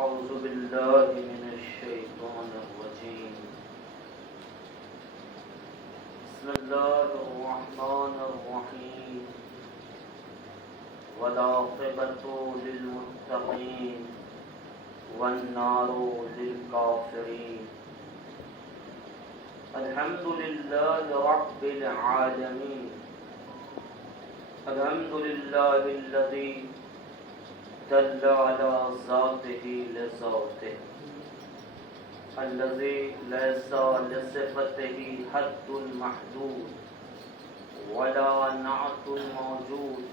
أعوذ بالله من الشيطان الرجيم بسم الله الرحمن الرحيم والعاقبة للمتقين والنار للكافرين الحمد لله رب العالمين الحمد لله الذي دل على ذاته لذاته الذي ليس لصفته حد محدود ولا نعت موجود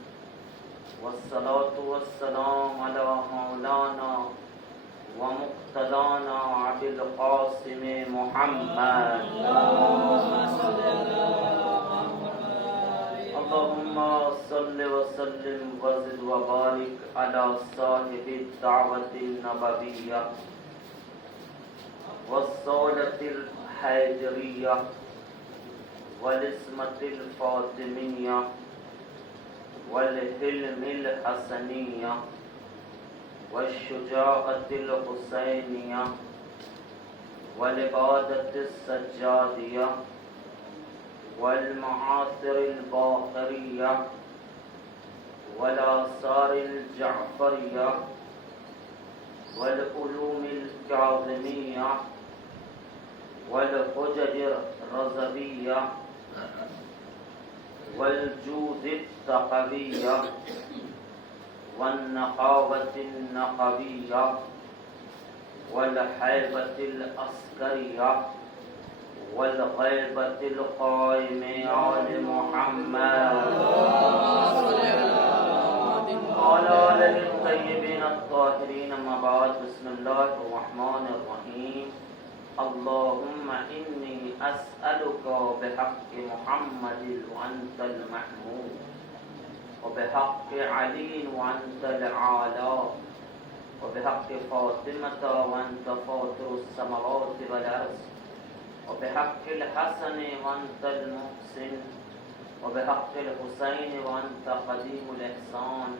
والصلاة والسلام على مولانا ومقتدانا أبي القاسم محمد اللهم صل وسلم وزد وبارك على صاحب الدعوة النبوية والصولة الحيدرية والاسمة الفاطمية والحلم الحسنية والشجاعة الحسينية والعبادة السجادية والمعاصر الباقرية والآثار الجعفرية والعلوم الكاظمية والحجج الرضوية والجود الثقبية والنقاوة النقبية والحيبة العسكرية والغيبة القائم آل محمد وعلى آله الطيبين الطاهرين أما بعد بسم الله الرحمن الرحيم اللهم إني أسألك بحق محمد وأنت المحمود وبحق علي وأنت العالى وبحق فاطمة وأنت فاطر السماوات والأرض وبحق الحسن وأنت المحسن وبحق الحسين وأنت قديم الإحسان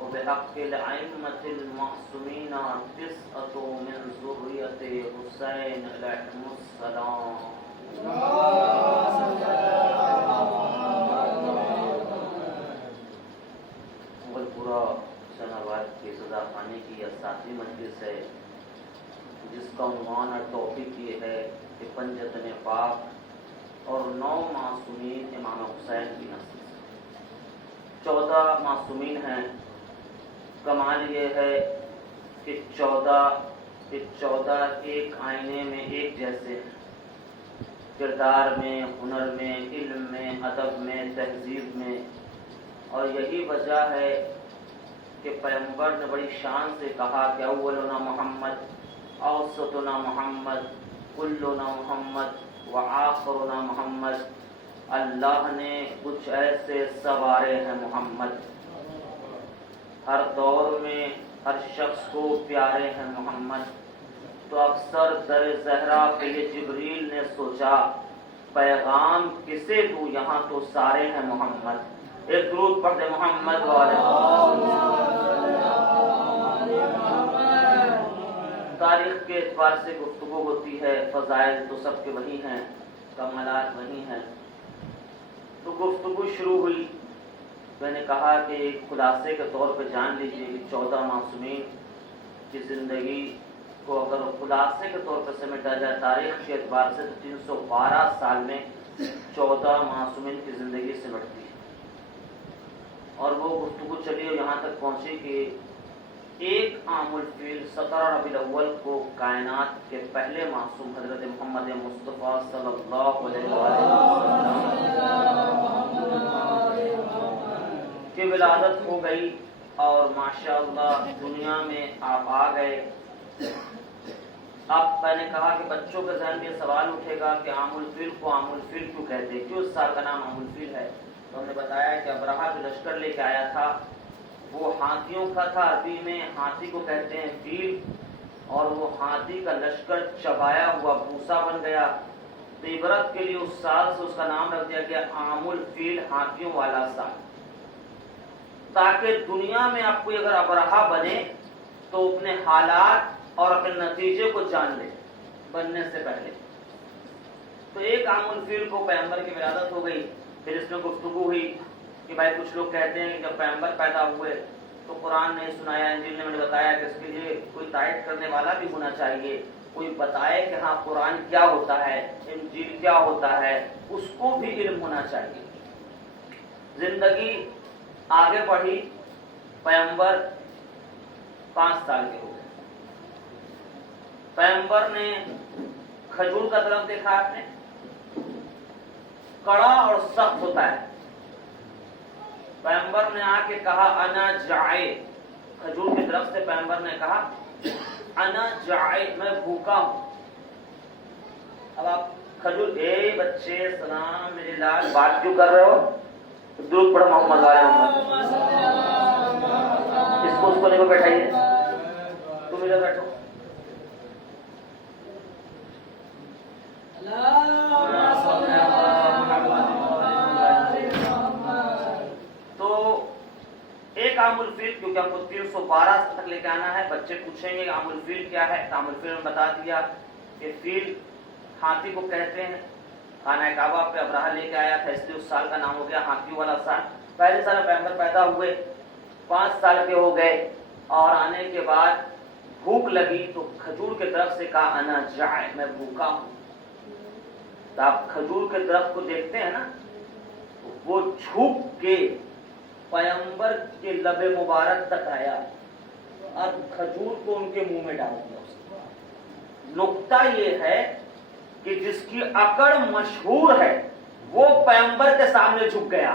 وبحق الأئمة المعصومين 9 من ذرية حسين عليهم السلام مغلپورہ حسین آباد کی سزا خانے کی یہ 7ویں مجلس ہے جس کا عنوان اور ٹاپک یہ ہے کہ پنجتن پاک اور 9 معصومین امام حسین کی نسل سے 14 معصومین ہیں. کمال یہ ہے کہ 14 ایک آئینے میں ایک جیسے ہیں، کردار میں، ہنر میں، علم میں، ادب میں، تہذیب میں. اور یہی وجہ ہے کہ پیغمبر نے بڑی شان سے کہا کہ اولنا محمد، اوسطنا محمد، کلنا محمد وآخرنا محمد. اللہ نے کچھ ایسے سوارے ہیں محمد، ہر دور میں ہر شخص کو پیارے ہیں محمد. تو اکثر در زہرا پہ یہ جبریل نے سوچا پیغام کسے دوں، یہاں تو سارے ہیں محمد. ایک درود پڑھ دے محمد والے. تاریخ کے اعتبار سے گفتگو ہوتی ہے، فضائل تو سب کے وہی ہیں، کمالات وہی ہیں. تو گفتگو شروع ہوئی، میں نے کہا کہ ایک خلاصے کے طور پہ جان لیجیے کہ 14 معصومین کی زندگی کو اگر خلاصے کے طور پہ سمیٹا جائے تاریخ کے اعتبار سے تو 312 سال میں 14 معصومین کی زندگی سمٹتی ہے. اور وہ گفتگو چلی اور یہاں تک پہنچی کہ ایک عام الفیل 17 ربیع الاول کو کائنات کے پہلے معصوم حضرت محمد مصطفیٰ صلی اللہ علیہ وسلم کی ولادت ہو گئی اور ماشاءاللہ دنیا میں آپ آ گئے. اب میں نے کہا کہ بچوں کے ذہن میں یہ سوال اٹھے گا کہ عام الفیل کو عام الفیل کیوں کہتے ہیں، کیوں اس سال کا نام عام الفیل ہے؟ تو ہم نے بتایا کہ ابرہہ جو لشکر لے کے آیا تھا وہ ہاتھیوں کا تھا. عربی میں ہاتھی کو کہتے ہیں فیل، اور وہ ہاتھی کا لشکر چبایا ہوا بھوسا بن گیا. تو عبرت کے لیے اس سال سے اس کا نام رکھ دیا گیا عام الفیل، ہاتھیوں والا سال. تاکہ دنیا میں آپ کوئی اگر ابرہہ بنے تو اپنے حالات اور اپنے نتیجے کو جان لے بننے سے پہلے۔ تو ایک عام الفیل کو پیغمبر کی ولادت ہو گئی، پھر اس میں گفتگو ہوئی کہ بھائی کچھ لوگ کہتے ہیں کہ جب پیغمبر پیدا ہوئے تو قرآن نے سنایا، انجیل نے بتایا کہ اس کے لیے کوئی تائید کرنے والا بھی ہونا چاہیے، کوئی بتائے کہ ہاں قرآن کیا ہوتا ہے، انجیل کیا ہوتا ہے، اس کو بھی علم ہونا چاہیے۔ زندگی آگے بڑھی، پیغمبر 5 سال کے ہو گئے۔ پیغمبر نے کھجور کا درخت دیکھا آپ نے، کڑا اور سخت ہوتا ہے۔ پیغمبر نے آ کے کہا انا جائع، کھجور کے درخت سے پیغمبر نے کہا انا جائع، میں بھوکا ہوں۔ اب آپ کھجور، اے بچے سلام میرے لال، بات کیوں کر رہے ہو؟ درود پڑھو محمد والے محمد۔ اس کو لے کر بیٹھائیے، تم ادھر بیٹھو۔ تو ایک عام الفیل، کیونکہ ہم کو 312 تک لے کے آنا ہے، بچے پوچھیں گے عام الفیل کیا ہے، عام الفیل میں بتا دیا کہ فیل ہاتھی کو کہتے ہیں۔ خانہ کعبہ پہ ابراہ لے کے آیا تھا، اس لیے اس سال کا نام ہو گیا ہاتھی والا سال۔ پہلے سال پیغمبر پیدا ہوئے، 5 سال کے ہو گئے، اور آنے کے بعد بھوک لگی تو کھجور کے درخت سے کہا انا جائع، میں بھوکا ہوں۔ تو آپ کھجور کے درخت کو دیکھتے ہیں نا، وہ جھک کے پیغمبر کے لب مبارک تک آیا اور کھجور کو ان کے منہ میں ڈال دیا۔ نقطہ یہ ہے کہ جس کی اکڑ مشہور ہے وہ پیغمبر کے سامنے جھک گیا۔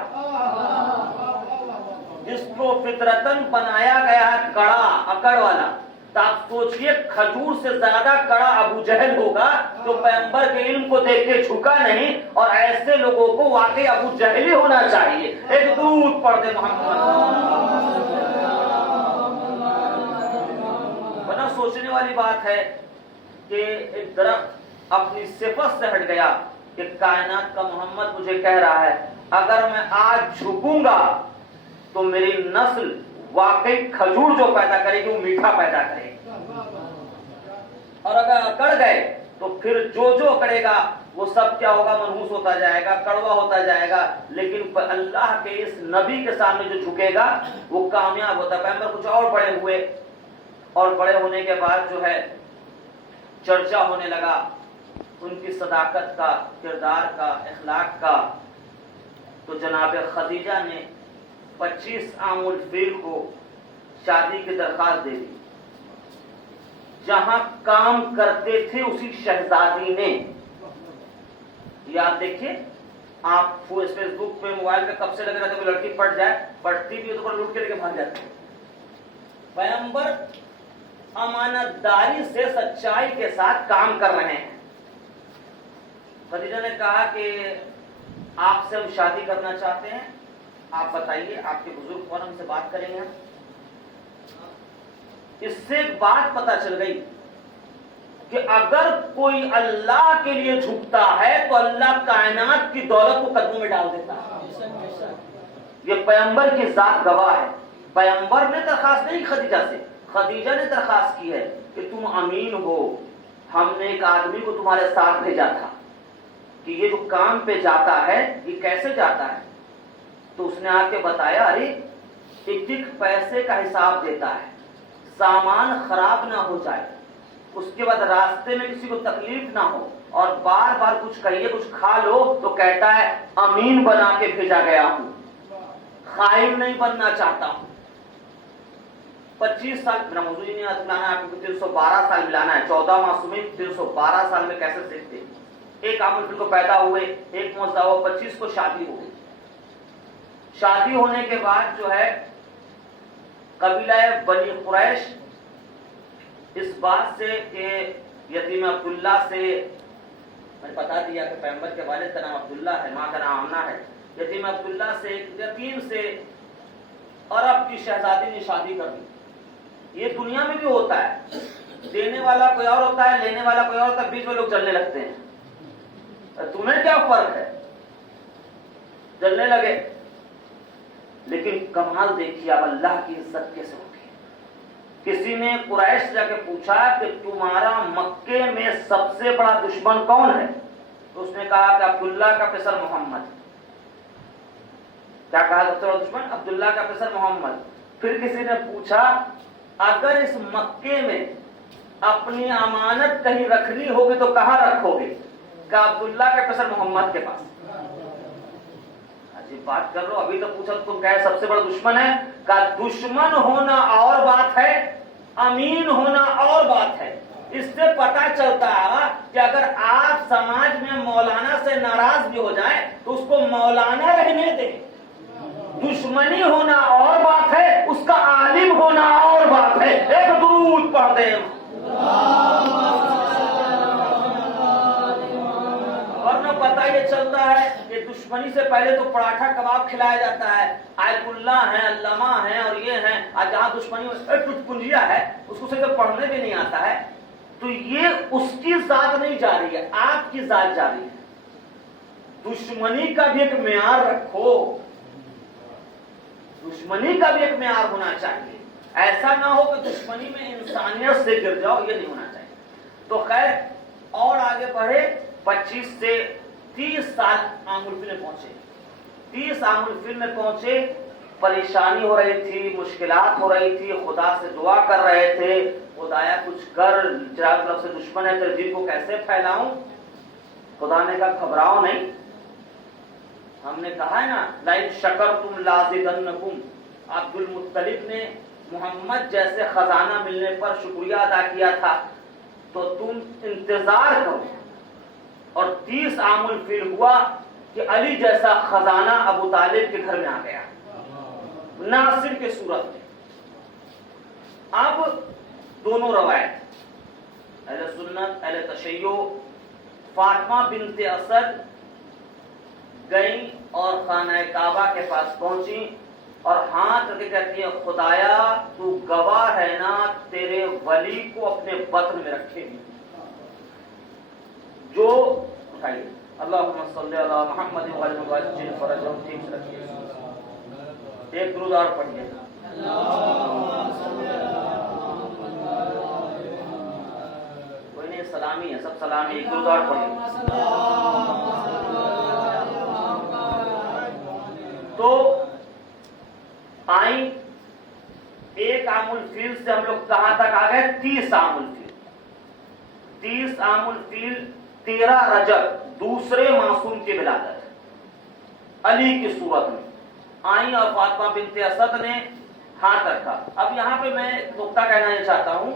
جس کو فطرتاً بنایا گیا ہے کڑا اکڑ والا، تو آپ سوچئے کھجور سے زیادہ کڑا ابو جہل ہوگا جو پیغمبر کے علم کو دیکھ کے جھکا نہیں، اور ایسے لوگوں کو واقعی ابو جہل ہی ہونا چاہیے۔ ایک درود پڑھ دے محمد۔ بنا سوچنے والی بات ہے کہ ایک درخت اپنی صفت سے ہٹ گیا کہ کائنات کا محمد مجھے کہہ رہا ہے اگر میں آج جھکوں گا تو میری نسل واقعی کھجور جو پیدا کرے گی وہ میٹھا پیدا کرے گی، اور اگر اکڑ گئے تو پھر جو اکڑے گا وہ سب کیا ہوگا، منحوس ہوتا جائے گا، کڑوا ہوتا جائے گا۔ لیکن اللہ کے اس نبی کے سامنے جو جھکے گا وہ کامیاب ہوتا ہے۔ پیغمبر کچھ اور بڑے ہوئے، اور بڑے ہونے کے بعد جو ہے چرچا ہونے لگا ان کی صداقت کا، کردار کا، اخلاق کا۔ تو جناب خدیجہ نے 25 عام الفیل کو شادی کی درخواست دے دی۔ جہاں کام کرتے تھے اسی شہزادی نے، یاد دیکھیے آپ فیس بک پہ موبائل پہ کب سے لگ رہا تھا کوئی لڑکی پڑ جائے، پڑھتی بھی تو لوٹ کے لے کے بھاگ جاتی۔ پیغمبر امانت داری سے سچائی کے ساتھ کام کر رہے ہیں۔ خدیجہ نے کہا کہ آپ سے ہم شادی کرنا چاہتے ہیں، آپ بتائیے، آپ کے بزرگ فوراً سے بات کریں گے۔ اس سے ایک بات پتہ چل گئی کہ اگر کوئی اللہ کے لیے جھکتا ہے تو اللہ کائنات کی دولت کو قدموں میں ڈال دیتا ہے۔ یہ پیغمبر کی ذات گواہ ہے۔ پیغمبر نے درخواست نہیں خدیجہ سے، خدیجہ نے درخواست کی ہے کہ تم امین ہو، ہم نے ایک آدمی کو تمہارے ساتھ بھیجا تھا کہ یہ جو کام پہ جاتا ہے یہ کیسے جاتا ہے، تو اس نے آ کے بتایا ارے ایک پیسے کا حساب دیتا ہے، سامان خراب نہ ہو جائے، اس کے بعد راستے میں کسی کو تکلیف نہ ہو، اور بار بار کچھ کہیے کچھ کھا لو تو کہتا ہے امین بنا کے بھیجا گیا ہوں، خائن نہیں بننا چاہتا ہوں۔ 25 سال، میرا موضوع ہی نہیں لانا ہے، آپ کو 312 سال ملانا ہے۔ 14 معصومین 312 سال میں کیسے سیکھتے؟ ایک عام الفیل کو پیدا ہوئے، ایک معجزہ ہوا، 25 کو شادی ہو گئی۔ شادی ہونے کے بعد جو ہے قبیلہ بنی قریش اس بات سے کہ یتیم عبداللہ سے، میں نے بتا دیا کہ پیغمبر کے والد کا نام عبداللہ ہے، ماں کا نام آمنہ ہے، یتیم عبداللہ سے یتیم سے عرب کی شہزادی نے شادی کر دی۔ یہ دنیا میں بھی ہوتا ہے، دینے والا کوئی اور ہوتا ہے، لینے والا کوئی اور ہوتا ہے، بیچ میں لوگ جلنے لگتے ہیں، تمہیں کیا فرق ہے، جلنے لگے۔ لیکن کمال دیکھیے اب اللہ کی عزت کیسے ہوتی ہے۔ کسی نے قریش سے جا کے پوچھا کہ تمہارا مکے میں سب سے بڑا دشمن کون ہے؟ تو اس نے کہا کہ عبداللہ کا پسر محمد۔ کیا کہا سب سے بڑا دشمن؟ عبداللہ کا پسر محمد۔ پھر کسی نے پوچھا اگر اس مکے میں اپنی امانت کہیں رکھنی ہوگی تو کہاں رکھو گے؟ کہ عبداللہ کے پسر محمد کے پاس۔ عجیب بات کر رہے ہو، ابھی تو پوچھا تم کہے سب سے بڑا دشمن ہے؟ کہ دشمن ہونا اور بات ہے، امین ہونا اور بات ہے۔ اس سے پتا چلتا ہے کہ اگر آپ سماج میں مولانا سے ناراض بھی ہو جائیں تو اس کو مولانا رہنے دیں۔ دشمنی ہونا اور بات ہے، اس کا عالم ہونا اور بات ہے۔ ایک درود پڑھ دیں۔ ورنہ پتہ یہ چلتا ہے کہ دشمنی سے پہلے تو پراٹھا کباب کھلایا جاتا ہے، آیت اللہ ہیں، علامہ ہیں اور یہ ہیں، اور جہاں دشمنی ٹٹکنجیا ہے اس کو صرف پڑھنے بھی نہیں آتا ہے، تو یہ اس کی ذات نہیں جا رہی ہے، آپ کی ذات جا رہی ہے۔ دشمنی کا بھی ایک معیار رکھو، دشمنی کا بھی ایک معیار ہونا چاہیے۔ ایسا نہ ہو کہ دشمنی میں انسانیت سے گر جاؤ، یہ نہیں ہونا چاہیے۔ تو خیر اور آگے بڑھے، 25 سے 30 سال عام الفل میں پہنچے۔ 30 عام الفل میں پہنچے، پریشانی ہو رہی تھی، مشکلات ہو رہی تھی، خدا سے دعا کر رہے تھے، خدایا کچھ کر، چراغ طرف سے دشمن ہے، ترجیح کو کیسے پھیلاؤں؟ خدا نے کہا گھبراؤ نہیں، ہم نے کہا ہے نا لئن شکرتم لازیدنکم۔ عبد المطلب نے محمد جیسے خزانہ ملنے پر شکریہ ادا کیا تھا، تو تم انتظار کرو۔ اور 30 عام الفیل ہوا کہ علی جیسا خزانہ ابو طالب کے گھر میں آ گیا، ناصر کے صورت میں۔ اب دونوں روایت، اہل سنت اہل تشیع، فاطمہ بنت اسد گئیں اور خانہ کعبہ کے پاس پہنچی اور ہاتھ رکھ کے کہتی ہیں خدایا تو گواہ ہے نا، تیرے ولی کو اپنے بطن میں رکھے گی۔ جو اٹھائیے اللہم صلی علی محمد وعلی وسلم فرجہم، ٹھیک سے رکھیے، ایک درود اور پڑھیے۔ کوئی نہیں، سلامی ہے، سب سلامی، ایک درود اور پڑھیے۔ تو آئیں، ایک عام الفیل سے ہم لوگ کہاں تک آ گئے؟ 30 عام الفیل۔ 30 عام الفیل 13 رجب دوسرے معصوم کی ولادت علی کی صورت میں آئیں اور فاطمہ بنت اسد نے ہاتھ رکھا۔ اب یہاں پہ میں ایک نقطہ کہنا یہ چاہتا ہوں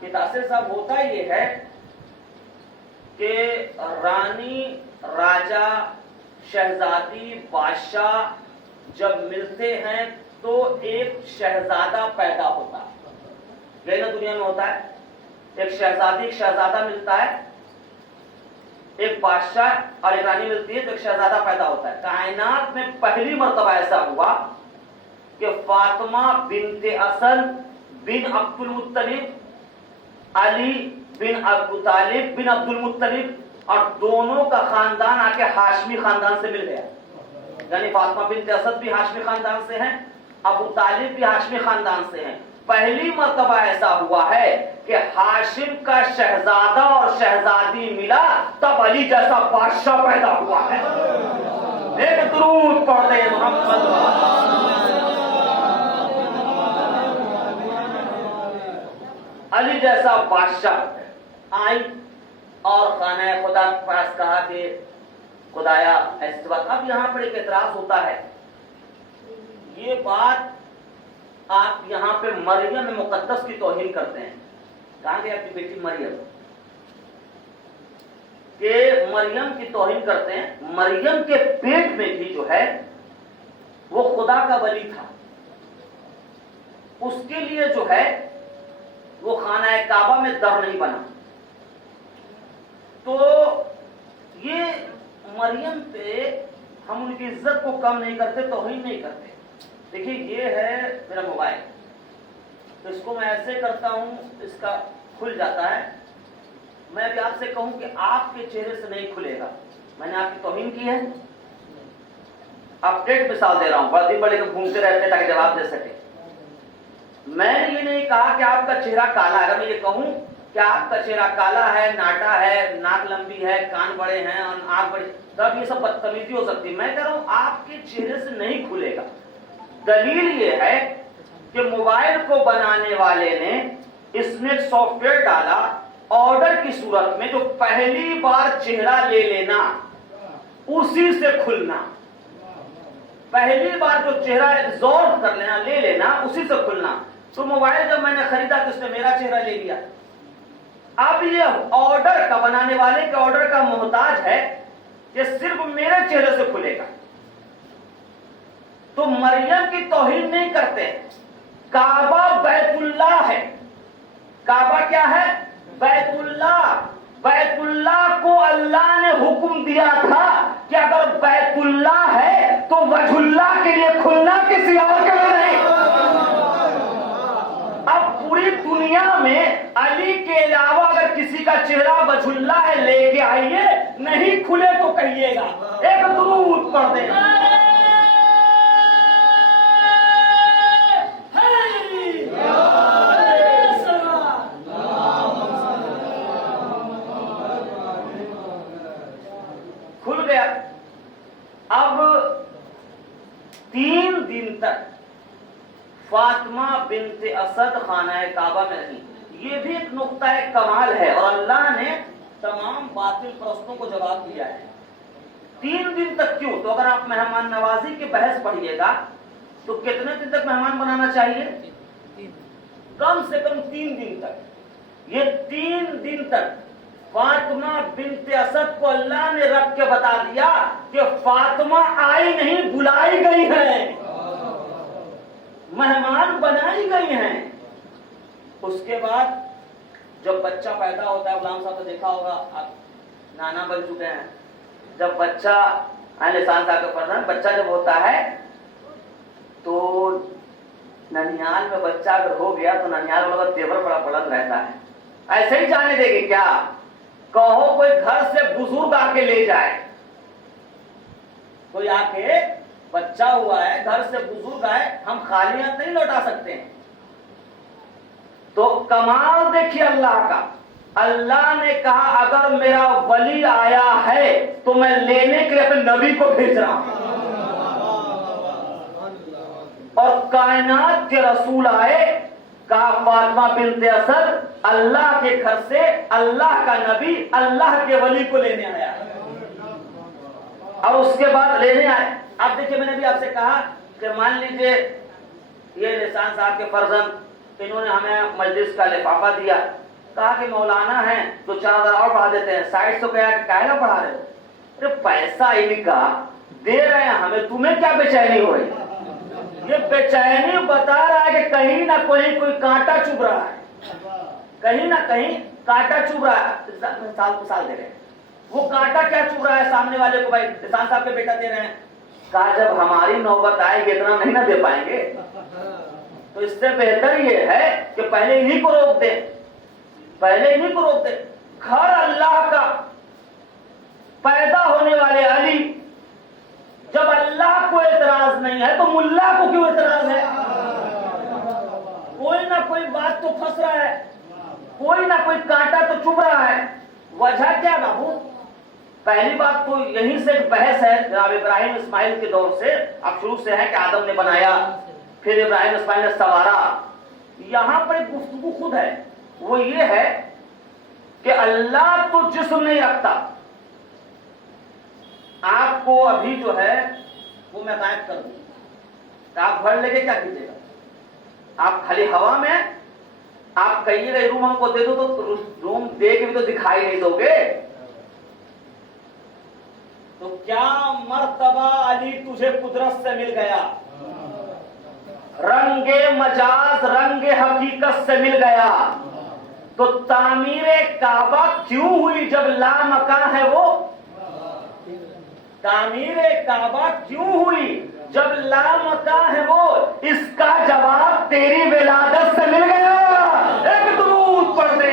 کہ تاثر صاحب، ہوتا یہ ہے کہ رانی، راجا، شہزادی، بادشاہ جب ملتے ہیں تو ایک شہزادہ پیدا ہوتا ہے، یہی نا دنیا میں ہوتا ہے، ایک شہزادی، ایک شہزادہ ملتا ہے، ایک بادشاہ اور ایک رانی ملتی ہے تو ایک شہزادہ پیدا ہوتا ہے۔ کائنات میں پہلی مرتبہ ایسا ہوا کہ فاطمہ بنت اسد بن عبد المطلب، علی بن ابو طالب بن عبد المطلب، اور دونوں کا خاندان آ کے ہاشمی خاندان سے مل گیا، یعنی فاطمہ بنت اسد بھی ہاشمی خاندان سے ہیں، ابو طالب بھی ہاشمی خاندان سے ہیں۔ پہلی مرتبہ ایسا ہوا ہے کہ ہاشم کا شہزادہ اور شہزادی ملا، تب علی جیسا بادشاہ پیدا ہوا ہے۔ ایک درود پڑھ دیں محمد۔ علی جیسا بادشاہ آئی اور خانہ خدا کے پاس کہا کہ خدایا ایسی بات۔ اب یہاں پر ایک اعتراض ہوتا ہے، یہ بات آپ یہاں پہ مریم مقدس کی توہین کرتے ہیں، کہاں گئی آپ کی بیٹی مریم، کہ مریم کی توہین کرتے ہیں۔ مریم کے پیٹ میں بھی جو ہے وہ خدا کا ولی تھا، اس کے لیے جو ہے وہ خانہ کعبہ میں در نہیں بنا۔ تو یہ مریم پہ ہم ان کی عزت کو کم نہیں کرتے، توہین نہیں کرتے۔ دیکھیے یہ ہے میرا موبائل، تو اس کو میں ایسے کرتا ہوں، اس کا کھل جاتا ہے۔ میں بھی آپ سے کہوں کہ آپ کے چہرے سے نہیں کھلے گا، میں نے آپ کی توہین کی ہے؟ اپڈیٹ مثال دے رہا ہوں، بڑا دن بڑے کو گھومتے رہتے تاکہ جواب دے سکے۔ میں نے یہ نہیں کہا کہ آپ کا چہرہ کالا ہے. اگر میں یہ کہوں کہ آپ کا چہرہ کالا ہے, ناٹا ہے, ناک لمبی ہے, کان بڑے ہیں اور آنکھ بڑی, تب یہ سب بدتمیزی ہو سکتی ہے. میں کہہ رہا ہوں آپ کے چہرے سے نہیں کھلے گا. دلیل یہ ہے کہ موبائل کو بنانے والے نے اس میں ایک سافٹ ویئر ڈالا آرڈر کی صورت میں, جو پہلی بار چہرہ لے لینا اسی سے کھلنا, پہلی بار جو چہرہ ایبزارب کر لینا, لے لینا, اسی سے کھلنا. تو موبائل جب میں نے خریدا تو اس نے میرا چہرہ لے لیا. اب یہ آرڈر کا, بنانے والے کے آرڈر کا محتاج ہے, یہ صرف میرے چہرے سے کھلے گا. تو مریم کی توہین نہیں کرتے. کعبہ بیت اللہ ہے. کعبہ کیا ہے؟ بیت اللہ. بیت اللہ کو اللہ نے حکم دیا تھا کہ اگر بیت اللہ ہے تو وجہ اللہ کے لیے کھلنا, کسی اور کے لیے نہیں. اب پوری دنیا میں علی کے علاوہ اگر کسی کا چہرہ وجہ اللہ ہے, لے کے آئیے, نہیں کھلے تو کہیے گا. ایک درود پڑھ دیں. کھل گیا. اب 3 دن تک فاطمہ بنت اسد خانہ کعبہ میں رہی. یہ بھی ایک نقطہ کمال ہے اور اللہ نے تمام باطل پرستوں کو جواب دیا ہے. 3 دن تک کیوں؟ تو اگر آپ مہمان نوازی کی بحث پڑھیے گا تو کتنے دن تک مہمان بنانا چاہیے؟ کم سے کم 3 دن تک. یہ 3 دن تک فاطمہ بنت اسد کو اللہ نے رکھ کے بتا دیا کہ فاطمہ آئی نہیں, بلائی گئی ہیں, مہمان بنائی گئی ہیں. اس کے بعد جب بچہ پیدا ہوتا ہے, غلام صاحب تو دیکھا ہوگا, آپ نانا بن چکے ہیں, جب بچہ لسان صاحب کے پردھان, بچہ جب ہوتا ہے تو ننیال میں بچہ اگر ہو گیا تو ننیال والوں کا تیور بڑا بلند رہتا ہے. ایسے ہی جانے دے گی کیا؟ کہو کوئی گھر سے بزرگ آ کے لے جائے, کوئی آ کے, بچہ ہوا ہے, گھر سے بزرگ آئے, ہم خالی ہاتھ نہیں لوٹا سکتے ہیں. تو کمال دیکھیے اللہ کا. اللہ نے کہا اگر میرا ولی آیا ہے تو میں لینے کے لیے اپنے نبی کو بھیج رہا ہوں. اور کائنات کے رسول آئے, کہا فاطمہ بنت اسد اللہ کے گھر سے اللہ کا نبی اللہ کے ولی کو لینے آیا. اور اس کے بعد لینے آئے. اب دیکھیے, میں نے بھی آپ سے کہا کہ مان لیجئے یہ لسان صاحب کے فرزند, انہوں نے ہمیں مجلس کا لفافہ دیا, کہا کہ مولانا ہیں تو 4000 اور بڑھا دیتے ہیں. سائٹ سے کہا کہ کائرہ بڑھا رہے ہو؟ ارے پیسہ ان کا دے رہے ہیں ہمیں, تمہیں کیا بے چینی ہو رہی؟ یہ بے چینی بتا رہا ہے کہ کہیں نہ کہیں کوئی کانٹا چبھ رہا ہے, کہیں نہ کہیں کانٹا چبھ رہا ہے. مثال دے رہے ہیں, وہ کانٹا کیا چبھ رہا ہے سامنے والے کو؟ بھائی لسان صاحب کے بیٹا دے رہے ہیں. کہا جب ہماری نوبت آئے گی اتنا نہیں نہ دے پائیں گے, تو اس سے بہتر یہ ہے کہ پہلے انہی کو روک دیں, پہلے انہی کو روک دیں. گھر اللہ کا, پیدا ہونے والے علی, جب اللہ کو اعتراض نہیں ہے تو ملا کو کیوں اعتراض ہے؟ کوئی نہ کوئی بات تو پھنس رہا ہے, کوئی نہ کوئی کانٹا تو چبھ رہا ہے. وجہ کیا بابو؟ پہلی بات تو یہیں سے بحث ہے جناب ابراہیم اسماعیل کے دور سے, اب شروع سے ہے کہ آدم نے بنایا, پھر ابراہیم اسماعیل نے سوارا. یہاں پر ایک گفتگو خود ہے, وہ یہ ہے کہ اللہ تو جسم نہیں رکھتا. آپ کو ابھی جو ہے وہ میں غائب کر دوں, آپ گھر لے کے کیا کیجیے گا؟ آپ خالی ہوا میں آپ کہیے گا روم ہم کو دے دو, تو روم دے کے بھی تو دکھائی نہیں دو گے. تو کیا مرتبہ علی تجھے قدرت سے مل گیا, رنگ مجاز رنگ حقیقت سے مل گیا. تو تعمیر کعبہ کیوں ہوئی جب لامکان ہے وہ؟ تعمیر کعبہ کیوں ہوئی جب لامکان ہے وہ؟ اس کا جواب تیری ولادت سے مل گیا. ایک درود پڑھ دے.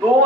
2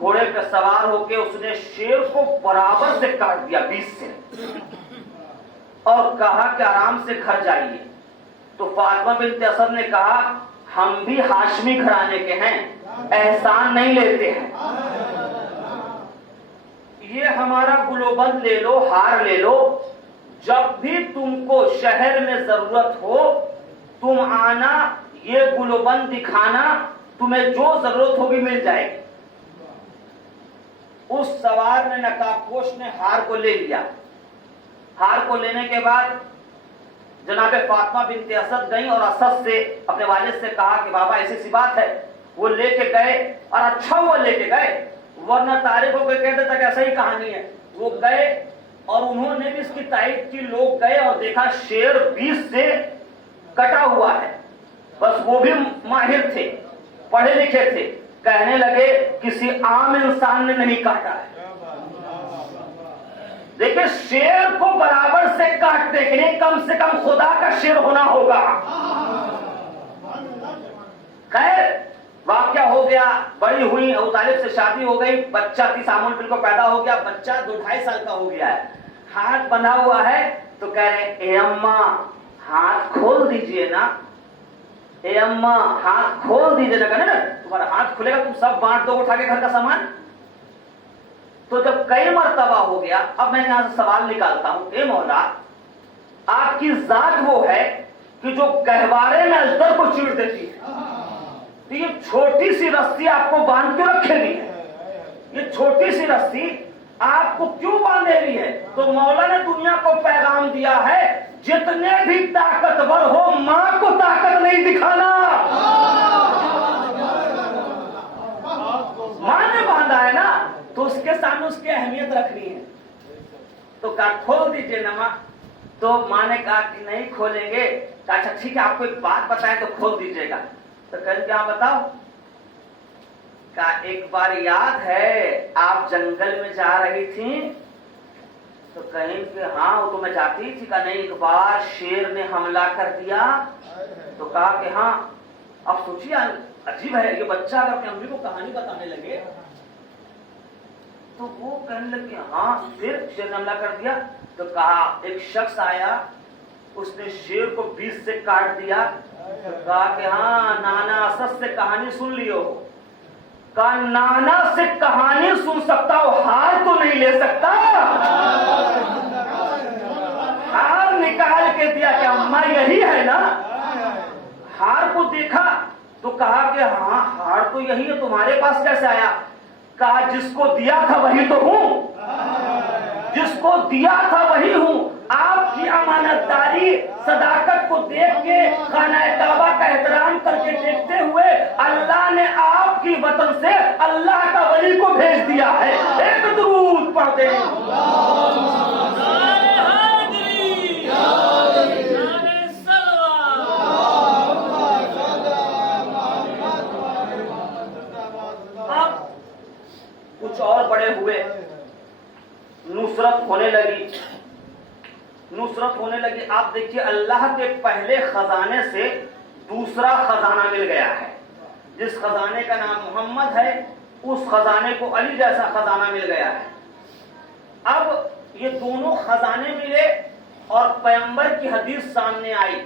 گھوڑے پہ سوار ہو کے اس نے شیر کو برابر سے کاٹ دیا 20 سے، اور کہا کہ آرام سے گھر جائیے۔ تو فاطمہ بنت اسد نے کہا ہم بھی ہاشمی گھرانے کے ہیں، احسان نہیں لیتے ہیں، یہ ہمارا گلوبند لے لو، ہار لے لو، جب بھی تم کو شہر میں ضرورت ہو تم آنا، یہ گلوبند دکھانا، تمہیں جو ضرورت ہوگی مل جائے گی۔ اس سوار نے، نقاب پوش نے ہار کو لے لیا۔ ہار کو لینے کے بعد جناب فاطمہ بنت اسد گئیں اور اسد سے، اپنے والد سے کہا کہ بابا ایسی سی بات ہے۔ وہ لے کے گئے، اور اچھا وہ لے کے گئے، ورنہ تاریخ کو کوئی کہہ دیتا کہ ایسا ہی کہانی ہے۔ وہ گئے اور انہوں نے بھی اس کی تائید کی، لوگ گئے اور دیکھا شیر 20 سے کٹا ہوا ہے۔ بس وہ بھی ماہر تھے، پڑھے لکھے تھے، کہنے لگے کسی عام انسان نے نہیں کاٹا ہے۔ دیکھیں شیر کو برابر سے کاٹنے کے لیے کم سے کم خدا کا شیر ہونا ہوگا۔ خیر واقعہ ہو گیا، بڑی ہوئی، ابو طالب سے شادی ہو گئی، بچہ 30 عامل بل کو پیدا ہو گیا، بچہ 2-2.5 سال کا ہو گیا ہے، ہاتھ بندھا ہوا ہے، تو کہہ رہے اے اماں ہاتھ کھول دیجئے نا، اے اماں ہاتھ کھول دیجئے نا، کہنے نا تمہارا ہاتھ کھلے گا تم سب بانٹ دو اٹھا کے گھر کا سامان۔ تو جب کئی مرتبہ ہو گیا، اب میں یہاں سے سوال نکالتا ہوں، اے مولا آپ کی ذات وہ ہے کہ جو گہوارے میں اجدر کو چیڑ دیتی ہے، تو یہ چھوٹی سی رسی آپ کو باندھ کے رکھے دی ہے، یہ چھوٹی سی رسی آپ کو کیوں باندھے دی ہے؟ تو مولا نے دنیا کو پیغام دیا ہے جتنے بھی طاقتور ہو ماں کو طاقت نہیں دکھانا۔ ماں نے باندھا ہے نا تو اس کے سامنے اس کی اہمیت رکھنی ہے۔ تو کہا کھول دیجئے نا ماں۔ تو ماں نے کہا کہ نہیں کھولیں گے۔ کہا اچھا ٹھیک ہے آپ کو ایک بات بتائیں تو کھول دیجئے گا۔ تو کہیں کیا بتاؤ؟ کہا ایک بار یاد ہے آپ جنگل میں جا رہی تھیں؟ تو کہیں کہ ہاں وہ تو میں جاتی تھی۔ کہا نہیں ایک بار شیر نے حملہ کر دیا؟ تو کہا کہ ہاں۔ اب سوچیے عجیب ہے، یہ بچہ اگر اپنی امی کو کہانی بتانے لگے تو وہ کہنے لگے ہاں پھر شیر نے حملہ کر دیا؟ تو کہا ایک شخص آیا، اس نے شیر کو 20 سے کاٹ دیا۔ تو کہا کہ ہاں نانا اسد سے کہانی سن لیو۔ کہا نانا سے کہانی سن سکتا ہو، ہار تو نہیں لے سکتا۔ ہار نکال کے دیا کہ اماں یہی ہے نا؟ ہار کو دیکھا تو کہا کہ ہاں ہار تو یہی ہے، تمہارے پاس کیسے آیا؟ کہا جس کو دیا تھا وہی تو ہوں، جس کو دیا تھا وہی ہوں۔ آپ کی امانت داری، صداقت کو دیکھ کے، خانہ کعبہ کا احترام کر کے دیکھتے ہوئے اللہ نے آپ کی وطن سے اللہ کا ولی کو بھیج دیا ہے۔ ایک درود پڑھتے ہیں۔ کچھ اور بڑے ہوئے، نصرت ہونے لگی، نصرت ہونے لگی۔ آپ دیکھیے اللہ کے پہلے خزانے سے دوسرا خزانہ مل گیا ہے۔ جس خزانے کا نام محمد ہے اس خزانے کو علی جیسا خزانہ مل گیا ہے۔ اب یہ دونوں خزانے ملے اور پیغمبر کی حدیث سامنے آئی،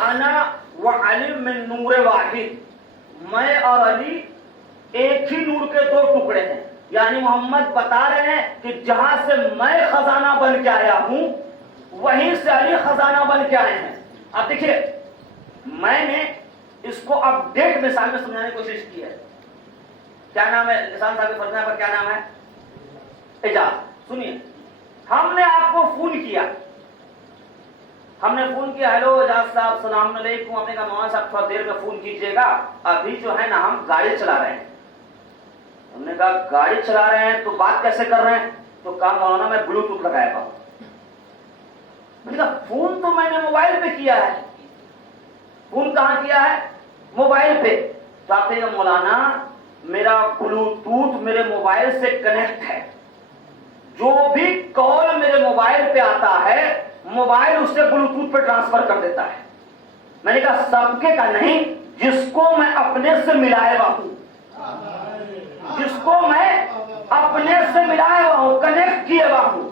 انا و علی من نور واحد، میں اور علی ایک ہی نور کے 2 ٹکڑے ہیں۔ یعنی محمد بتا رہے ہیں کہ جہاں سے میں خزانہ بن کے آیا ہوں وہیں سے علی خزانہ بن کے آئے ہیں۔ اب دیکھیے میں نے اس کو اپڈیٹ مثال میں سمجھانے کی کوشش کی ہے۔ کیا نام ہے لسان صاحب فرمایا پر کیا نام ہے؟ اعجاز۔ سنیے ہم نے آپ کو فون کیا، ہم نے فون کیا، ہیلو اعجاز صاحب السلام علیکم۔ آپ نے کہا مولانا صاحب تھوڑا دیر میں فون کیجیے گا، ابھی جو ہے نا ہم گاڑی چلا رہے ہیں۔ ہم نے کہا گاڑی چلا رہے ہیں تو بات کیسے کر رہے ہیں؟ تو کہا مولانا میں بلوٹوتھ لگایا ہوں۔ میں نے کہا فون تو میں نے موبائل پہ کیا ہے۔ فون کہاں کیا ہے؟ موبائل پہ۔ تو آپ کہیے مولانا میرا بلوٹوتھ میرے موبائل سے کنیکٹ ہے، جو بھی کال میرے موبائل پہ آتا ہے موبائل اس سے بلوٹوتھ پہ ٹرانسفر کر دیتا ہے۔ میں نے کہا سب کے کا نہیں، جس کو میں اپنے سے ملائے ہوا ہوں، جس کو میں اپنے سے ملایا ہوا ہوں، کنیکٹ کیے ہوا ہوں.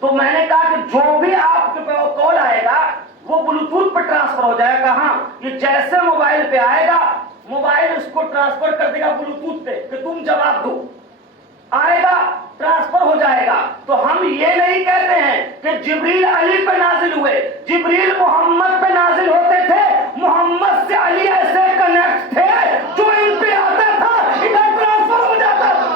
تو میں نے کہا کہ جو بھی آپ کے پاس کال آئے گا وہ بلوٹوتھ پہ ٹرانسفر ہو جائے گا. ہاں، یہ جیسے موبائل پہ آئے گا موبائل اس کو ٹرانسفر کر دے گا بلوٹوتھ پہ کہ تم جواب دو، آئے گا ٹرانسفر ہو جائے گا. تو ہم یہ نہیں کہتے ہیں کہ جبریل علی پہ نازل ہوئے، جبریل محمد پہ نازل ہوتے تھے. محمد سے علی ایسے کنیکٹ تھے جو ان پہ آتا تھا ادھر ٹرانسفر ہو جاتا تھا.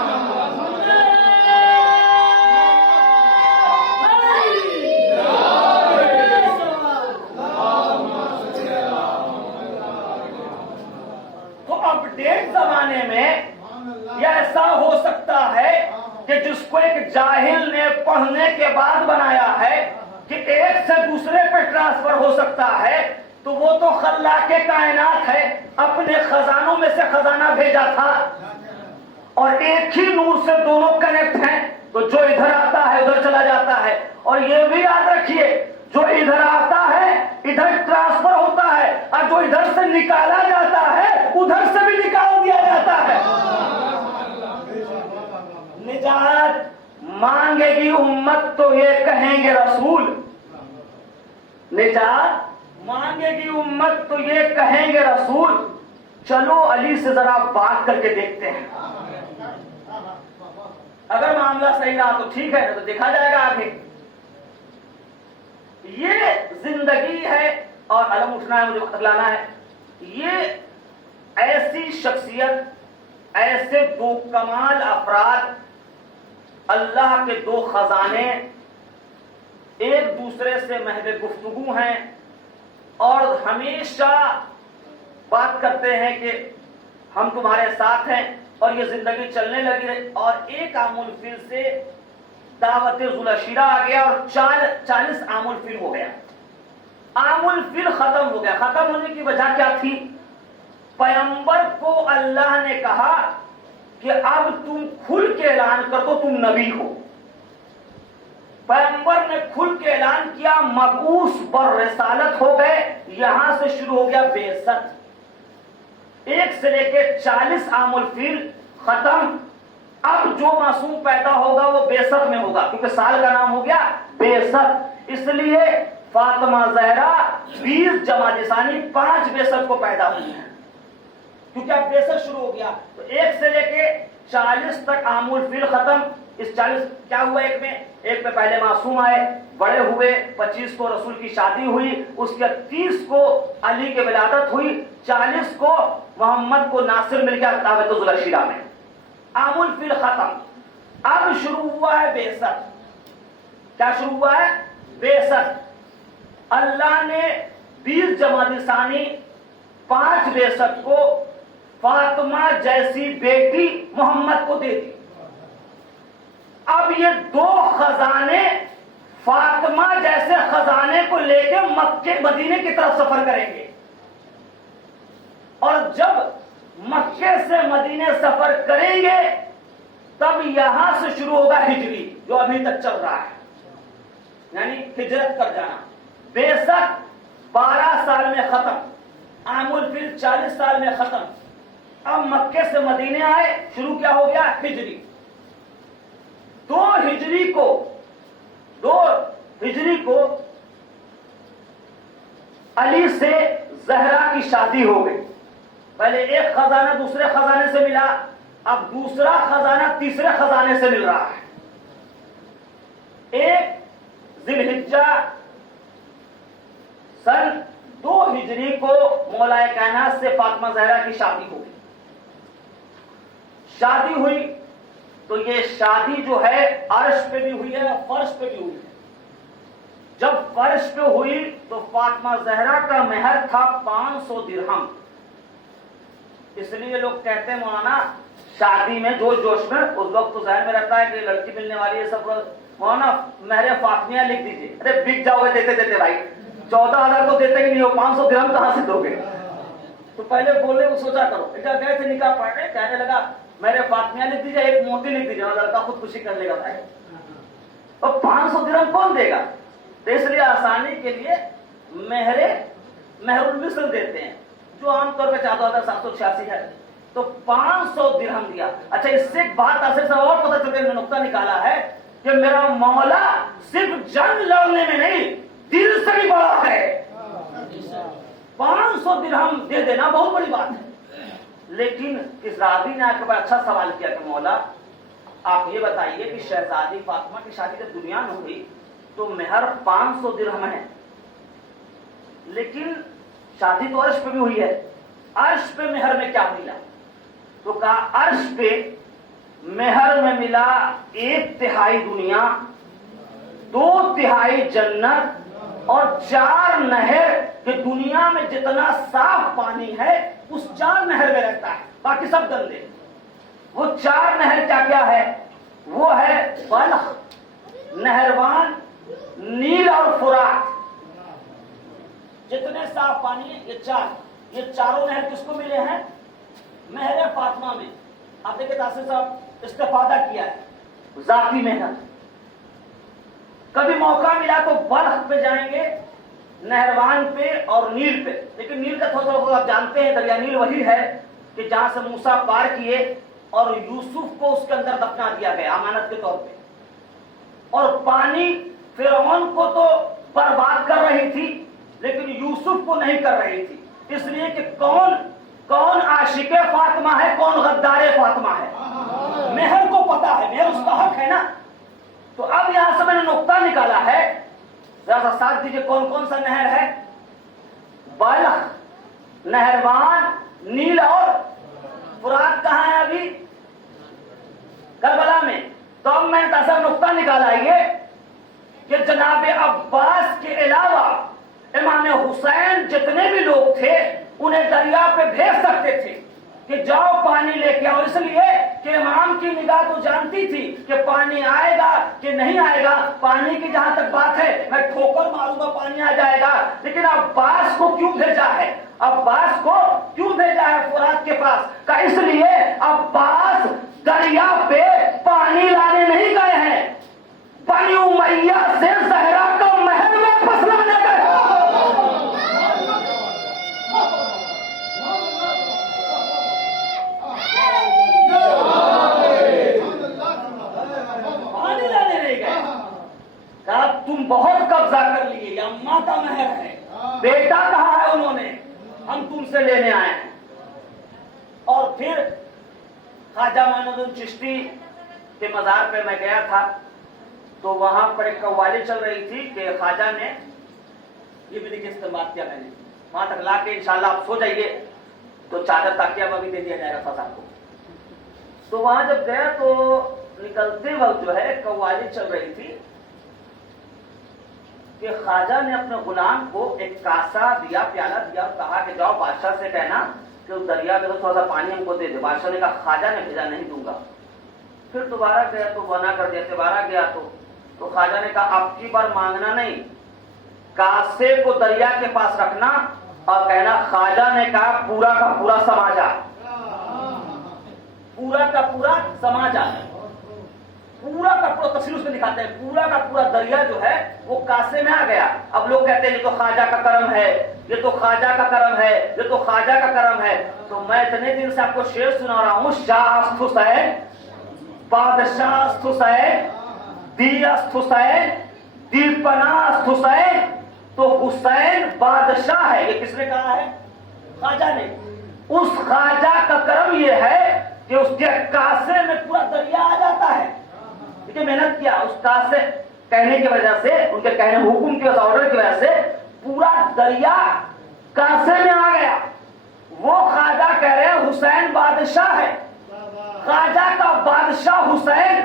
تو اپڈیٹ زمانے میں یہ ایسا ہو سکتا ہے کہ جس کو ایک جاہل نے پڑھنے کے بعد بنایا ہے کہ ایک سے دوسرے پہ ٹرانسفر ہو سکتا ہے، تو وہ تو خلاق کائنات ہے، اپنے خزانوں میں سے خزانہ بھیجا تھا اور ایک ہی نور سے دونوں کنیکٹ ہیں. تو جو ادھر آتا ہے ادھر چلا جاتا ہے. اور یہ بھی یاد رکھیے جو ادھر آتا ہے ادھر ٹرانسفر ہوتا ہے اور جو ادھر سے نکالا جاتا ہے ادھر سے بھی نکال دیا جاتا ہے. نجات مانگے گی امت تو یہ کہیں گے رسول، نجات مانگے گی امت تو یہ کہیں گے رسول. چلو علی سے ذرا بات کر کے دیکھتے ہیں، اگر معاملہ صحیح رہا تو ٹھیک ہے، تو دیکھا جائے گا آگے. یہ زندگی ہے اور علم اٹھنا ہے، مجھے وقت لانا ہے. یہ ایسی شخصیت، ایسے دو کمال افراد، اللہ کے دو خزانے ایک دوسرے سے محض گفتگو ہیں اور ہمیشہ بات کرتے ہیں کہ ہم تمہارے ساتھ ہیں اور یہ زندگی چلنے لگی رہی. اور ایک عام الفیل سے دعوت ذوالعشیرہ آ گیا اور 40 عام الفیل ہو گیا. عام الفیل ختم ہو گیا. ختم ہونے کی وجہ کیا تھی؟ پیغمبر کو اللہ نے کہا کہ اب تم کھل کے اعلان کر دو تم نبی ہو. پیغمبر نے کھل کے اعلان کیا، مبعوث بر رسالت ہو گئے. یہاں سے شروع ہو گیا بعثت. 1 سے لے کے 40 عام الفیل ختم. اب جو معصوم پیدا ہوگا وہ بعثت میں ہوگا، کیونکہ سال کا نام ہو گیا بعثت. اس لیے فاطمہ زہرا 20 جمادی ثانی 5 بعثت کو پیدا ہوئی ہیں، کیونکہ اب بعثت شروع ہو گیا. تو 1 سے لے کے 40 تک عام الفیل ختم. اس 40 کیا ہوا؟ ایک میں پہلے معصوم آئے، بڑے ہوئے. 25 کو رسول کی شادی ہوئی، اس کے 30 کو علی کی ولادت ہوئی، 40 کو محمد کو ناصر مل گیا دعوت ذوالعشیرہ میں. عام الفیل ختم. اب شروع ہوا ہے بعثت. کیا شروع ہوا ہے؟ بعثت. اللہ نے 20 جمادی ثانی 5 بعثت کو فاطمہ جیسی بیٹی محمد کو دے دی. اب یہ دو خزانے فاطمہ جیسے خزانے کو لے کے مکے مدینے کی طرف سفر کریں گے. اور جب مکے سے مدینے سفر کریں گے تب یہاں سے شروع ہوگا ہجری، جو ابھی تک چل رہا ہے، یعنی ہجرت کر جانا. بعثت 12 سال میں ختم، عام الفیل 40 سال میں ختم. اب مکے سے مدینے آئے، شروع کیا ہو گیا؟ ہجری. 2 ہجری کو علی سے زہرا کی شادی ہو گئی. پہلے ایک خزانہ دوسرے خزانے سے ملا، اب دوسرا خزانہ تیسرے خزانے سے مل رہا ہے. 1 ذی الحجہ سن 2 ہجری کو مولا کائنات سے فاطمہ زہرا کی شادی ہو گئی. شادی ہوئی تو یہ شادی جو ہے عرش پہ بھی ہوئی ہے اور فرش پہ بھی ہوئی ہے. جب فرش پہ ہوئی تو فاطمہ زہرا کا مہر تھا 500 درہم. اس لیے لوگ کہتے ہیں مولانا شادی میں جوش میں اس وقت تو ذہن میں رہتا ہے کہ لڑکی ملنے والی ہے، سب مولانا مہر فاطمیہ لکھ دیجیے. ارے بک جاؤ گے دیتے بھائی، 14,000 تو دیتے ہی نہیں ہو، 500 درہم کہاں سے دو گے؟ تو پہلے بولنے کو سوچا کرو. جب گئے تھے نکاح پڑھنے، کہنے لگا میرے فاطمیہ لکھ دیجیے، ایک موتی لکھ دیجیے، اور لڑکا خود خوشی کر لے گا بھائی. اور 500 درہم کون دے گا؟ تو اس لیے آسانی کے لیے مہر المثل دیتے ہیں، جو عام طور پہ 14,786 ہے. تو 500 درہم دیا. اچھا اس سے ایک بات ایسے سے اور پتہ چل گیا, نقطہ نکالا ہے کہ میرا مولا صرف جنگ لڑنے میں نہیں دل سے بھی بڑا ہے. 500 درہم دے دینا بہت بڑی بات ہے. لیکن اس راضی نے آ کے بڑا اچھا سوال کیا کہ مولا آپ یہ بتائیے کہ شہزادی فاطمہ کی شادی جب دنیا میں ہوئی تو مہر 500 درہم ہے, لیکن شادی تو عرش پہ بھی ہوئی ہے, عرش پہ مہر میں کیا ملا؟ تو کہا عرش پہ مہر میں ملا 1/3 دنیا, 2/3 جنت اور 4 نہر کہ دنیا میں جتنا صاف پانی ہے اس 4 نہر میں رہتا ہے, باقی سب گندے. وہ 4 نہر کیا کیا ہے؟ وہ ہے بلخ, نہروان, نیل اور فرات. جتنے صاف پانی ہے یہ چاروں نہر کس کو ملے ہیں؟ مہر فاطمہ میں. آپ دیکھیں تاثر صاحب استفادہ کیا ہے ذاتی محنت. کبھی موقع ملا تو بلخ پہ جائیں گے, نہروان پہ اور نیل پہ. لیکن نیل کا تھوڑا آپ جانتے ہیں دریا نیل وہی ہے کہ جہاں سے موسیٰ پار کیے اور یوسف کو اس کے اندر دفنا دیا گیا امانت کے طور پہ. اور پانی فرعون کو تو برباد کر رہی تھی لیکن یوسف کو نہیں کر رہی تھی, اس لیے کہ کون عاشق فاطمہ ہے, کون غدار فاطمہ ہے, مہر کو پتا ہے, مہر اس کا حق ہے نا. تو اب یہاں سے میں نے نقطہ نکالا ہے, ذرا سا ساتھ دیجیے کون کون سا نہر ہے؟ بلخ, نہروان, نیل اور فرات. کہاں ہے ابھی؟ کربلا میں. تو اب میں نے ایسا نقطہ نکالا یہ کہ جناب عباس کے علاوہ امام حسین جتنے بھی لوگ تھے انہیں دریا پہ بھیج سکتے تھے کہ جاؤ پانی لے کے آؤ, اس لیے کہ امام کی نگاہ تو جانتی تھی کہ پانی آئے گا کہ نہیں آئے گا. پانی کی جہاں تک بات ہے میں ٹھوکر ماروں گا پانی آ جائے گا. لیکن عباس کو کیوں بھیجا ہے؟ عباس کو کیوں بھیجا ہے فرات کے پاس؟ کہ اس لیے عباس دریا پہ پانی لانے نہیں گئے ہیں, بنی امیہ سے زہرا کا محل واپس لانے گئے. پانی لانے نہیں گئے. کہا تم بہت قبضہ کر لیے, یہ اماں کا مہر ہے, بیٹا کہا ہے انہوں نے, ہم تم سے لینے آئے ہیں. اور پھر خواجہ معین الدین چشتی کے مزار پہ میں گیا تھا تو وہاں پر ایک قوالی چل رہی تھی کہ خواجہ نے یہ بھی دیکھیں استعمال کیا میں نے, وہاں تک لا کے انشاءاللہ آپ سو جائیے تو چادر تاکیہ بھی دے دیا جائے گا فضا کو. تو وہاں جب گیا تو نکلتے وقت جو ہے قوالی چل رہی تھی کہ خواجہ نے اپنے غلام کو ایک کاسا دیا, پیالہ دیا, اور کہا کہ جاؤ بادشاہ سے کہنا کہ اس دریا میں تھوڑا سا پانی ہم کو دے دے. بادشاہ نے کہا خواجہ نے بھیجا, نہیں دوں گا. پھر دوبارہ گیا تو منع کر دیا, دوبارہ گیا تو خواجہ نے کہا اب کی بار مانگنا نہیں, کاسے کو دریا کے پاس رکھنا اور کہنا خواجہ نے کہا پورا کا پورا سما جا, پورا کا پورا سما جا. پورا کا پورا تفصیل اس میں دکھاتے ہیں, پورا کا پورا دریا جو ہے وہ کاسے میں آ گیا. اب لوگ کہتے ہیں یہ تو خواجہ کا کرم ہے, یہ تو خواجہ کا کرم ہے, یہ تو خواجہ کا کرم ہے. تو میں اتنے دن سے آپ کو شعر سنا رہا ہوں, شاہ است حسین, بادشاہ است حسین, دی است حسین, دی پناہ است حسین. تو حسین بادشاہ ہے, یہ کس نے کہا ہے؟ خواجہ نے. اس خواجہ کا کرم یہ ہے کہ اس کے کاسے میں پورا دریا آ جاتا ہے. دیکھیں محنت کیا, اس کاسے کہنے کی وجہ سے, ان کے کہنے حکم کی آرڈر کی وجہ سے پورا دریا کاسے میں آ گیا. وہ خواجہ کہہ رہے ہیں حسین بادشاہ ہے. خواجہ کا بادشاہ حسین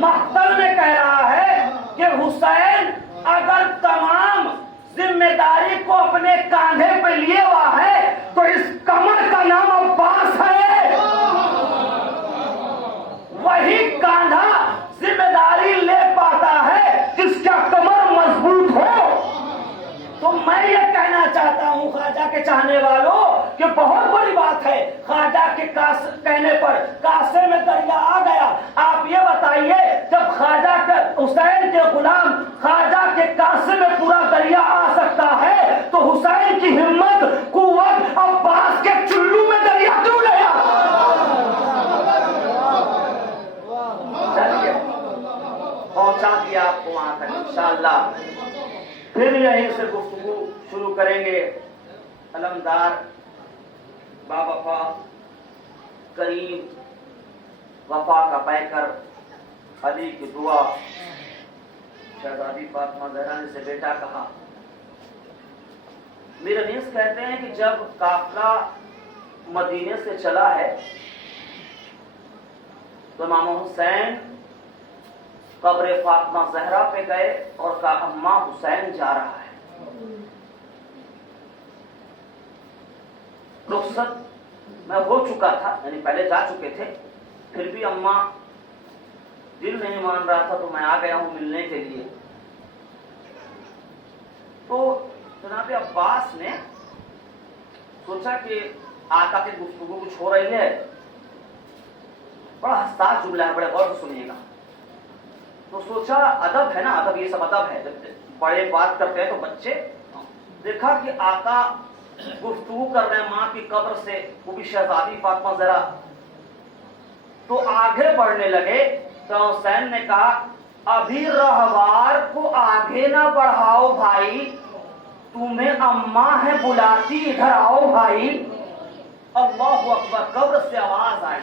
مقتل میں کہہ رہا ہے کہ حسین اگر تمام ذمہ داری کو اپنے کاندھے پہ لیے ہوا ہے تو اس کمر کا نام عباس ہے. وہی کاندھا ذمہ داری لے پاتا ہے جس کا کمر مضبوط ہو. تو میں یہ کہنا چاہتا ہوں خواجہ کے چاہنے والوں کہ بہت بڑی بات ہے خواجہ کے کہنے پر کاسے میں دریا آ گیا. آپ یہ بتائیے جب خواجہ کے حسین کے غلام خواجہ کے کاسے میں پورا دریا آ سکتا ہے تو حسین کی ہمت قوت عباس کے چلو میں دریا کیوں نہیں آ؟ پہنچا دیا آپ کو وہاں تک انشاءاللہ. پھر یہیں سے گفتگو شروع کریں گے. علمدار باوفا کریم وفا کا پیکر علی کی دعا شہزادی فاطمہ زہرا نے سے بیٹا کہا. میرے نیز کہتے ہیں کہ جب قافلہ مدینے سے چلا ہے تو امام حسین قبر فاطمہ زہرا پہ گئے اور کہا اماں حسین جا رہا ہے. رخصت میں ہو چکا تھا، یعنی پہلے جا چکے تھے، پھر بھی اماں دل نہیں مان رہا تھا تو میں آ گیا ہوں ملنے کے لیے. تو جناب عباس نے سوچا کہ آقا کی گفتگو کچھ ہو رہی ہے، بڑا حساس جملہ ہے، بڑے غور سے سنیے گا. تو سوچا ادب ہے نا، ادب یہ سب ادب ہے، جب بڑے بات کرتے ہیں تو بچے. دیکھا کہ آقا گفتگو کر رہے ہیں ماں کی قبر سے، وہ بھی شہزادی فاطمہ زہرا. تو آگے بڑھنے لگے تو حسین نے کہا ابھی رہوار کو آگے نہ بڑھاؤ بھائی، تمہیں اماں ہے بلاتی، ادھر آؤ بھائی. اللہ اکبر. قبر سے آواز آئی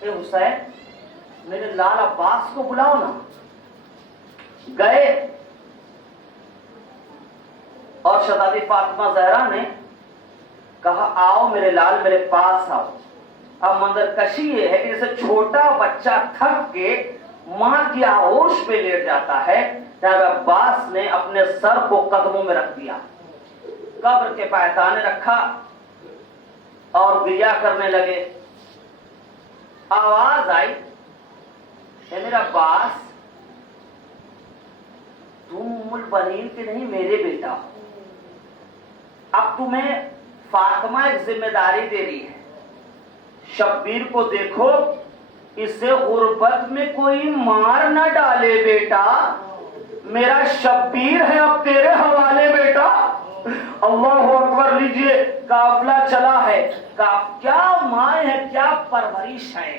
اے حسین میرے لال عباس کو بلاؤ نا. گئے اور شہزادی فاطمہ زہرا نے کہا آؤ میرے لال میرے پاس آؤ. اب منظر کشی یہ ہے کہ جیسے چھوٹا بچہ تھک کے ماں کی آغوش پہ لیٹ جاتا ہے، جناب عباس نے اپنے سر کو قدموں میں رکھ دیا، قبر کے پائتانے رکھا اور گریا کرنے لگے. آواز آئی اے میرا عباس تم ام البنین کے نہیں میرے بیٹا ہو. اب تمہیں فاطمہ ایک ذمہ داری دے رہی ہے، شبیر کو دیکھو اسے غربت میں کوئی مار نہ ڈالے بیٹا، میرا شبیر ہے اب تیرے حوالے بیٹا. اللہ اکبر. لیجئے قافلہ چلا ہے، کیا مائیں ہے، کیا پرورش ہے.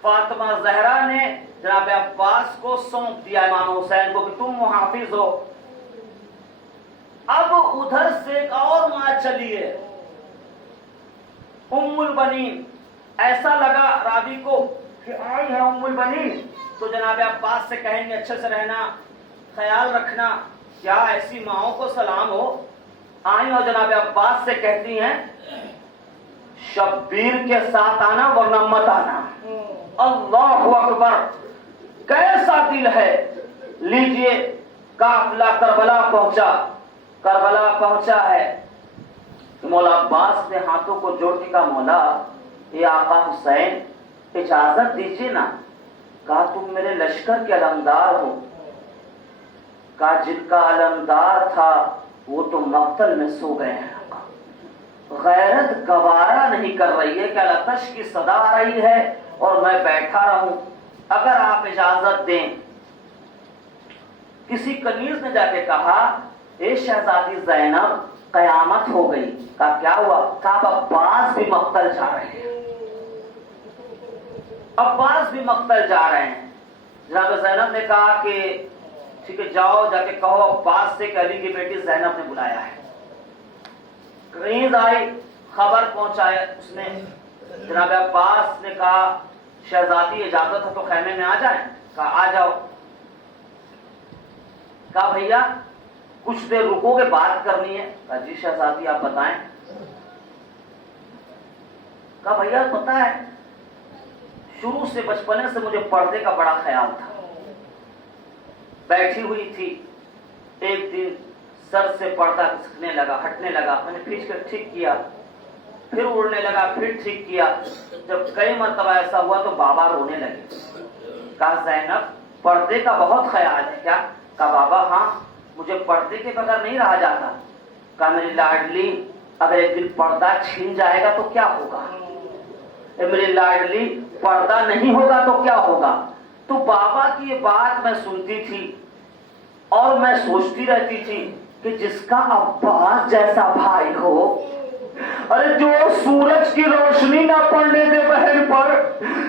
فاطمہ زہرا نے جناب عباس کو سونپ دیا امام حسین کو کہ تم محافظ ہو. اب ادھر سے ایک اور ماں چلی ہے ام البنین. ایسا لگا راوی کو کہ آئی ہے ام البنین تو جناب عباس سے کہیں گے اچھے سے رہنا، خیال رکھنا، کیا ایسی ماؤں کو سلام ہو. آئی اور جناب عباس سے کہتی ہیں شبیر کے ساتھ آنا ورنہ مت آنا. اللہ اکبر. کیسا دل ہے. لیجئے قافلہ کربلا پہنچا. کربلا پہنچا ہے. مولا عباس نے ہاتھوں کو جوڑ کے کہا مولا اے آقا حسین اجازت دیجیے نا. کہا تم میرے لشکر کے علمدار ہو. کہا جن کا علمدار تھا وہ تو مقتل میں سو گئے ہیں. غیرت گوارا نہیں کر رہی ہے کہ آتش کی صدا آ رہی ہے اور میں بیٹھا رہوں. اگر آپ اجازت دیں. کسی کنیز نے جا کے کہا اے شہزادی زینب قیامت ہو گئی. کہا کیا ہوا؟ کہا عباس بھی مقتل جا رہے ہیں. عباس بھی مقتل جا رہے ہیں. جناب زینب نے کہا کہ ٹھیک ہے جاؤ جا کے کہو عباس سے کہ علی کی بیٹی زینب نے بلایا ہے. کنیز آئی خبر پہنچائے اس نے. جناب عباس نے کہا شہزادی اجازت ہے تو خیمے میں آ جائیں. کہا آ جاؤ. کہا بھیا کچھ دیر رکو گے بات کرنی ہے. کہا جی شہزادی آپ بتائیں. کہا بھیا پتہ ہے شروع سے بچپنے سے مجھے پردے کا بڑا خیال تھا. بیٹھی ہوئی تھی ایک دن سر سے پردہ کھسکنے لگا، ہٹنے لگا. میں نے کھینچ کر ٹھیک کیا، پھر اڑنے لگا، پھر ٹھیک کیا. جب کئی مرتبہ ایسا ہوا تو بابا رونے لگے. کہا زینب پردے کا بہت خیال ہے کیا؟ کہا بابا ہاں مجھے پردے کے بغیر نہیں رہا جاتا. کہا میری لاڈلی اگر ایک دن پردہ چھن جائے گا تو کیا ہوگا؟ میری لاڈلی پردہ نہیں ہوگا تو کیا ہوگا؟ تو بابا کی یہ بات میں سنتی تھی اور میں سوچتی رہتی تھی کہ جس کا عباس جیسا بھائی ہو ارے جو سورج کی روشنی نہ پڑنے دے بہن پر،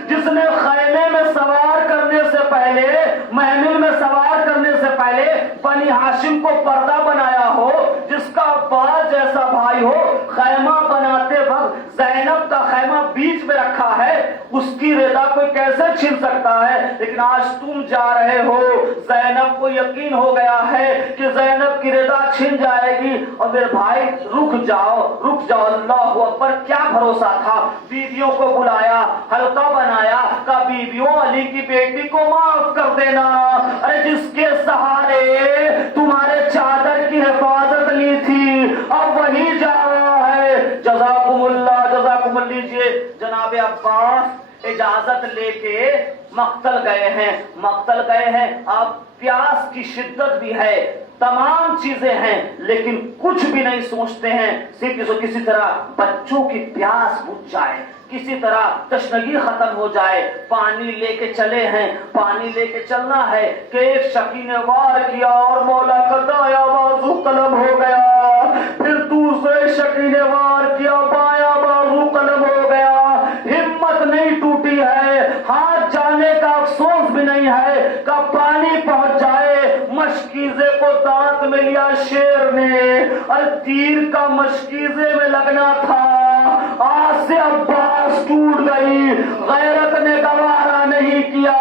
جس نے خیمے میں سوار کرنے سے پہلے، محمل میں سوار کرنے سے پہلے بنی ہاشم کو پردہ بنایا ہو، جس کا عباس جیسا بھائی ہو، خیمہ بناتے وقت زینب کا خیمہ بیچ میں رکھا ہے، اس کی رضا کوئی کیسے چھین سکتا ہے؟ لیکن آج تم جا رہے ہو، زینب کو یقین ہو گیا ہے کہ زینب کی رضا چھن جائے گی، اور میرے بھائی رک جاؤ رک جاؤ، اللہ اکبر، کیا بھروسہ تھا؟ بیویوں کو بلایا، حلقہ بنایا، کہا بیویوں علی کی بیٹی کو معاف کر دینا، ارے جس کے سہارے تمہارے چادر کی حفاظت لی تھی اب وہی جا رہا ہے، جزاکم اللہ جزاکم اللہ۔ لیجیے جناب عباس اجازت لے کے مقتل گئے ہیں، اب پیاس کی شدت بھی ہے، تمام چیزیں ہیں، لیکن کچھ بھی نہیں سوچتے ہیں، صرف کسی طرح بچوں کی پیاس بجھ جائے، کسی طرح تشنگی ختم ہو جائے، پانی لے کے چلے ہیں، پانی لے کے چلنا ہے کہ ایک شقی نے وار کیا اور مولا کا دایاں بازو قلم ہو گیا، پھر دوسرے شقی نے وار کیا، بایاں بازو قلم ہو گیا، ہمت نہیں ٹوٹی ہے، ہاتھ جانے کا افسوس بھی نہیں ہے کہ پانی پہنچ جائے، مشکیزے کو دانت میں لیا شیر نے، اور تیر کا مشکیزے میں لگنا تھا، آج سے عباس ٹوٹ گئی، غیرت نے گوارا نہیں کیا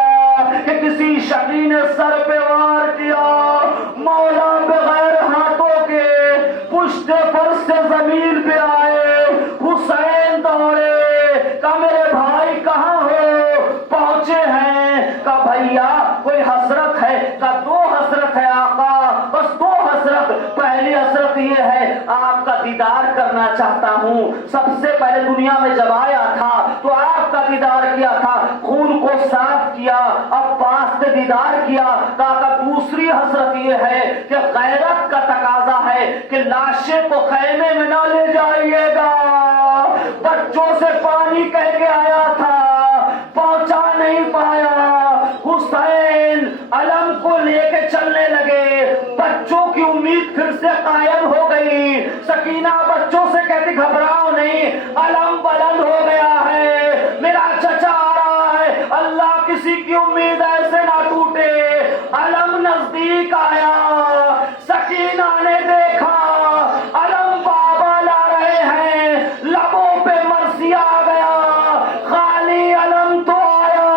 کہ کسی شقی نے سر پہ وار کیا، مولا بغیر ہاتھوں کے پشت فرش سے زمین پہ آئے، حسین دوڑے، کہا میرے بھائی کہاں ہو؟ پہنچے ہیں، کہا بھیا کوئی حسرت ہے؟ کہا دو حسرت ہے آقا، بس دو حسرت، پہلی حسرت یہ ہے آپ کا دیدار کرنا چاہتا ہوں، سب سے پہلے دنیا میں جب آیا تھا تو آپ کا دیدار کیا تھا، خون کو صاف کیا، اب پاس سے دیدار کیا، کہا دوسری حسرت یہ ہے کہ غیرت کا تقاضا ہے کہ لاشیں کو خیمے میں نہ لے جائیے گا، بچوں سے پانی کہہ کے آیا تھا، پہنچا نہیں پایا، حسین علم کو لے کے چلنے لگے، بچوں کی امید پھر سے قائم ہو گئی، سکینہ بچوں سے کہتی گھبراؤ نہیں، علم بلند ہو گیا ہے، میرا چچا آ رہا ہے، اللہ کسی کی امید ایسے نہ ٹوٹے، علم نزدیک آیا، سکینہ نے دیکھا علم بابا لا رہے ہیں، لبوں پہ مرثیہ آ گیا، خالی علم تو آیا،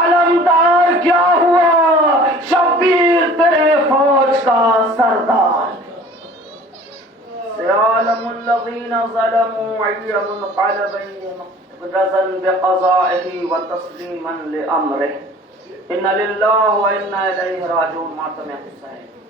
علمدار کیا ہوا؟ شبیر تیرے فوج کا سردار، سيعلم الذين ظلموا أي منقلب ينقلبون بقضائه وتسليما لأمره إن لله وإنا إليه راجعون۔ ماتم حسین